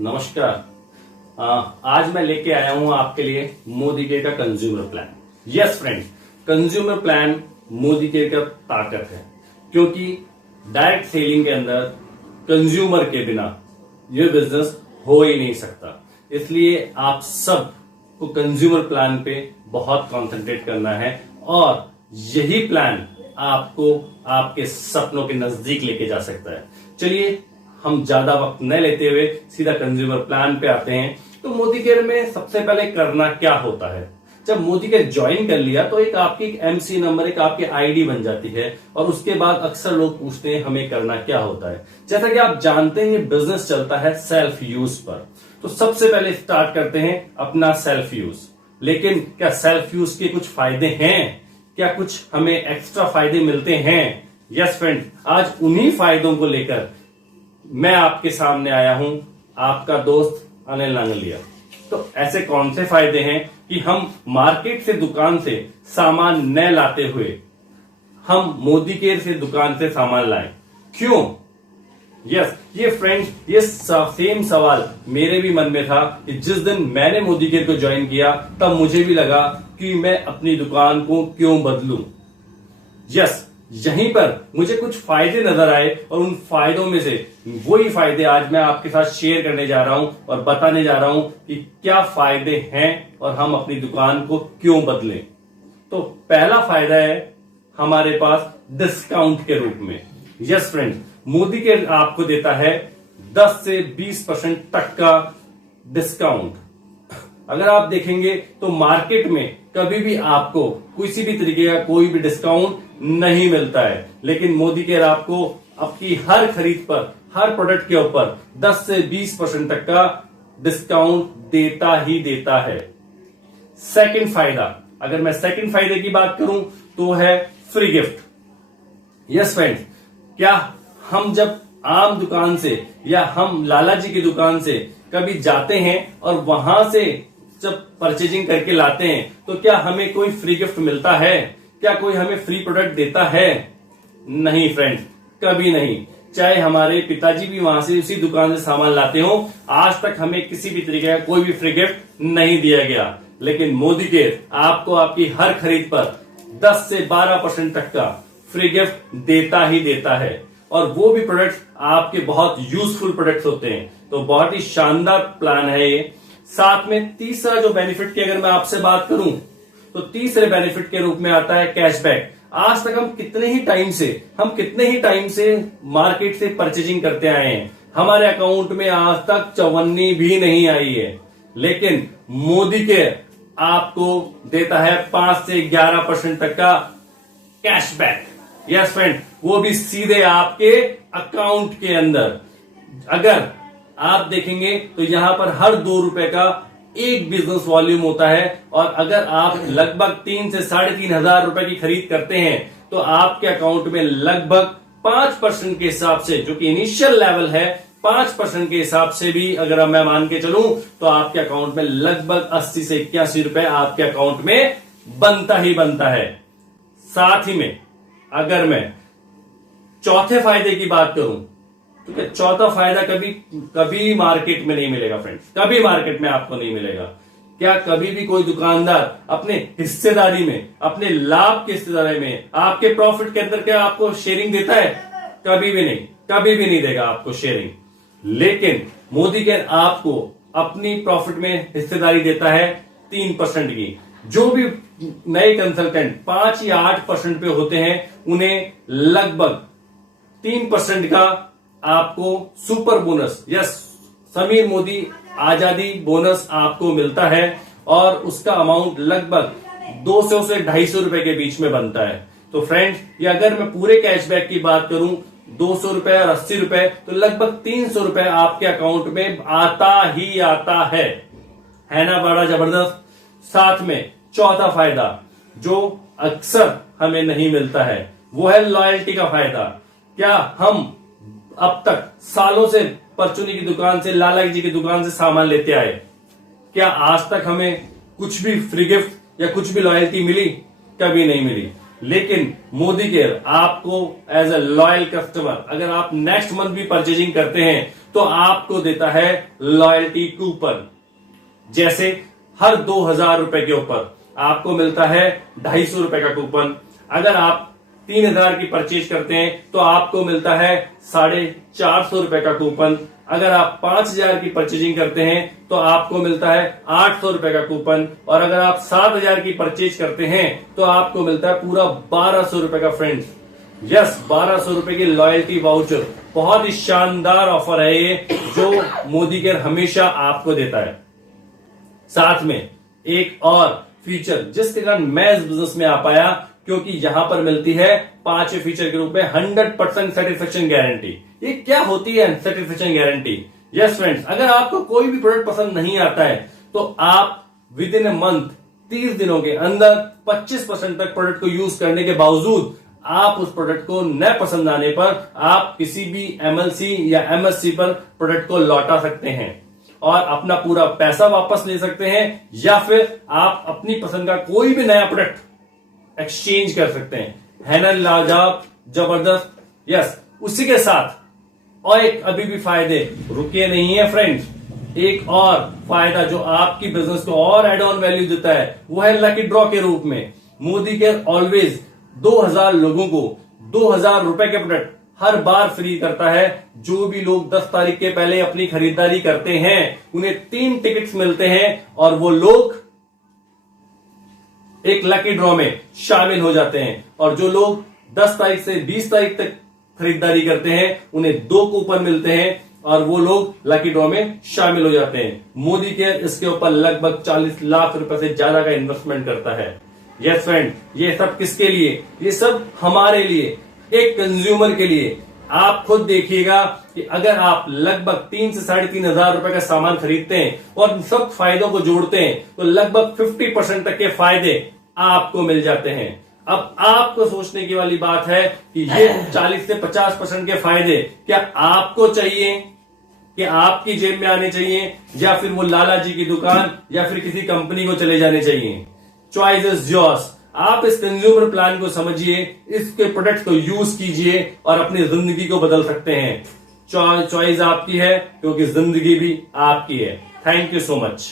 नमस्कार। आज मैं लेके आया हूं आपके लिए मोदी केयर का consumer plan. Yes friends, consumer plan Modi care का ताकत है, क्योंकि डायरेक्ट सेलिंग के अंदर कंज्यूमर के बिना ये बिजनेस हो ही नहीं सकता। इसलिए आप सब को कंज्यूमर प्लान पे बहुत कंसंट्रेट करना है और यही प्लान आपको आपके सपनों के नजदीक लेके जा सकता है। चलिए हम ज्यादा वक्त न लेते हुए सीधा कंज्यूमर प्लान पे आते हैं। तो मोदी केयर में सबसे पहले करना क्या होता है? जब मोदी केयर ज्वाइन कर लिया तो एक आपकी एक एमसी नंबर, एक आपकी आईडी बन जाती है और उसके बाद अक्सर लोग पूछते हैं हमें करना क्या होता है। जैसा कि आप जानते हैं बिजनेस चलता है सेल्फ यूज पर, तो सबसे पहले स्टार्ट करते हैं अपना सेल्फ यूज। लेकिन क्या सेल्फ यूज के कुछ फायदे हैं? क्या कुछ हमें एक्स्ट्रा फायदे मिलते हैं? यस फ्रेंड, आज उन्हीं फायदों को लेकर मैं आपके सामने आया हूं, आपका दोस्त अनिल नांगलिया। तो ऐसे कौन से फायदे हैं कि हम मार्केट से, दुकान से सामान न लाते हुए हम मोदी केयर से दुकान से सामान लाएं? क्यों? यस, ये फ्रेंड्स, ये सेम सवाल मेरे भी मन में था कि जिस दिन मैंने मोदी केयर को ज्वाइन किया तब मुझे भी लगा कि मैं अपनी दुकान को क्यों बदलूं। यस, यहीं पर मुझे कुछ फायदे नजर आए और उन फायदों में से वही फायदे आज मैं आपके साथ शेयर करने जा रहा हूं और बताने जा रहा हूं कि क्या फायदे हैं और हम अपनी दुकान को क्यों बदलें। तो पहला फायदा है हमारे पास डिस्काउंट के रूप में। यस फ्रेंड, मोदी केयर आपको देता है 10 से 20% तक का डिस्काउंट। अगर आप देखेंगे तो मार्केट में कभी भी आपको किसी भी तरीके का कोई भी डिस्काउंट नहीं मिलता है, लेकिन मोदी केयर आपको आपकी हर खरीद पर, हर प्रोडक्ट के ऊपर 10 से 20% तक का डिस्काउंट देता ही देता है। सेकंड फायदा, अगर मैं सेकंड फायदे की बात करूं तो है फ्री गिफ्ट। यस फ्रेंड्स, क्या हम जब आम दुकान से या हम लाला जी की दुकान से कभी जाते हैं और वहां से जब परचेजिंग करके लाते हैं तो क्या हमें कोई फ्री गिफ्ट मिलता है? क्या कोई हमें फ्री प्रोडक्ट देता है? नहीं फ्रेंड्स, कभी नहीं। चाहे हमारे पिताजी भी वहां से उसी दुकान से सामान लाते हो, आज तक हमें किसी भी तरीके का कोई भी फ्री गिफ्ट नहीं दिया गया। लेकिन मोदी केयर आपको आपकी हर खरीद पर 10 से 12% तक का फ्री गिफ्ट देता ही देता है, और वो भी प्रोडक्ट्स आपके बहुत यूजफुल प्रोडक्ट्स होते हैं। तो बहुत ही शानदार प्लान है ये। साथ में तीसरा जो बेनिफिट की अगर मैं आपसे बात करूं तो तीसरे बेनिफिट के रूप में आता है कैशबैक। आज तक हम कितने ही टाइम से मार्केट से परचेजिंग करते आए हैं, हमारे अकाउंट में आज तक चवन्नी भी नहीं आई है, लेकिन मोदी केयर आपको देता है 5 से 11% तक का कैशबैक। यस फ्रेंड, वो भी सीधे आपके अकाउंट के अंदर। अगर आप देखेंगे तो यहां पर हर 2 रुपए का एक बिजनेस वॉल्यूम होता है, और अगर आप लगभग 3 से 3,500 रुपए की खरीद करते हैं तो आपके अकाउंट में लगभग 5% के हिसाब से, जो कि इनिशियल लेवल है, 5% के हिसाब से भी अगर मैं मान के चलूं तो आपके अकाउंट में लगभग 80 से 81 रुपए आपके अकाउंट में बनता ही बनता है। साथ ही में अगर मैं चौथे फायदे की बात करूं तो चौथा फायदा कभी मार्केट में नहीं मिलेगा फ्रेंड्स, कभी मार्केट में आपको नहीं मिलेगा। क्या कभी भी कोई दुकानदार अपने हिस्सेदारी में, अपने लाभ की हिस्सेदारी में, आपके प्रॉफिट के अंदर क्या आपको शेयरिंग देता है? कभी भी नहीं, कभी भी नहीं देगा आपको शेयरिंग। लेकिन मोदी केयर आपको अपनी प्रॉफिट में हिस्सेदारी देता है 3% की। जो भी नए कंसल्टेंट 5 या 8% पे होते हैं, उन्हें लगभग 3% का आपको super bonus, yes, Sameer Modi आजादी बोनस आपको मिलता है, और उसका अमाउंट लगभग 200 से 250 रुपए के बीच में बनता है। तो फ्रेंड्स, ये अगर मैं पूरे कैशबैक की बात करूं 200 रुपए और 80 रुपए, तो लगभग 300 रुपए आपके अकाउंट में आता ही आता है ना? बड़ा जबरदस्त। साथ में चौथा फायदा जो अक्सर हमें नहीं मिलता है वो है लॉयल्टी का फायदा। क्या हम अब तक सालों से परचूनी की दुकान से, लाला जी की दुकान से सामान लेते आए, क्या आज तक हमें कुछ भी फ्री गिफ्ट या कुछ भी लॉयल्टी मिली? कभी नहीं मिली। लेकिन मोदी केयर आपको एज अ लॉयल कस्टमर, अगर आप नेक्स्ट मंथ भी परचेजिंग करते हैं तो आपको देता है लॉयल्टी कूपन। जैसे हर 2000 रुपए के ऊपर आपको मिलता है 250 रुपए का कूपन। अगर आप 3000 की परचेज करते हैं तो आपको मिलता है 450 रुपए का कूपन। अगर आप 5000 की परचेजिंग करते हैं तो आपको मिलता है 800 रुपए का कूपन। और अगर आप 7000 की परचेज करते हैं तो आपको मिलता है पूरा 1200 रुपए का फ्रेंड्स, यस 1200 रुपए की लॉयल्टी वाउचर। बहुत ही शानदार ऑफर है ये जो मोदी केयर हमेशा आपको देता है। साथ में एक और फीचर जिसके कारण मैं इस बिजनेस में आ पाया, क्योंकि यहां पर मिलती है 5 फीचर के रूप में 100% सेटिस्फेक्शन गारंटी। ये क्या होती है सेटिस्फेक्शन गारंटी? यस फ्रेंड्स, अगर आपको कोई भी प्रोडक्ट पसंद नहीं आता है तो आप विद इन ए मंथ 30 दिनों के अंदर 25% तक प्रोडक्ट को यूज करने के बावजूद आप उस प्रोडक्ट को न पसंद आने पर आप किसी भी एमएलसी या एमएससी पर प्रोडक्ट को लौटा सकते हैं और अपना पूरा पैसा वापस ले सकते हैं, या फिर आप अपनी पसंद का कोई भी नया प्रोडक्ट एक्सचेंज कर सकते हैं। है ना लाजवाब, जबरदस्त? यस, उसी के साथ और एक अभी भी फायदे रुके नहीं है फ्रेंड्स। एक और फायदा जो आपकी बिजनेस को और एड ऑन वैल्यू देता है वो है लकी ड्रॉ के रूप में। मोदी केयर ऑलवेज 2000 लोगों को 2000 रुपए के प्रोडक्ट हर बार फ्री करता है। जो भी लोग 10 तारीख के पहले अपनी खरीदारी करते हैं उन्हें 3 टिकट्स मिलते हैं और वो लोग एक लकी ड्रॉ में शामिल हो जाते हैं। और जो लोग 10 तारीख से 20 तारीख तक खरीदारी करते हैं उन्हें 2 कूपन मिलते हैं और वो लोग लकी ड्रॉ में शामिल हो जाते हैं। मोदी केयर इसके ऊपर लगभग 40 लाख रुपए से ज्यादा का इन्वेस्टमेंट करता है। यस फ्रेंड, ये सब किसके लिए? ये सब हमारे लिए, एक कंज्यूमर के लिए। आप खुद देखिएगा कि अगर आप लगभग 3 से 3500 रुपए का सामान खरीदते हैं और इन सब फायदों को जोड़ते हैं तो लगभग 50% तक के फायदे आपको मिल जाते हैं। अब आपको सोचने की वाली बात है कि ये 40 से 50% के फायदे क्या आपको चाहिए, कि आपकी जेब में आने चाहिए, या फिर वो लाला जी की दुकान या फिर किसी कंपनी को चले जाने चाहिए? Choice is yours. आप इस कंज्यूमर प्लान को समझिए, इसके प्रोडक्ट को यूज कीजिए और अपनी जिंदगी को बदल सकते हैं। चॉइस आपकी है क्योंकि जिंदगी भी आपकी है। Thank you so much.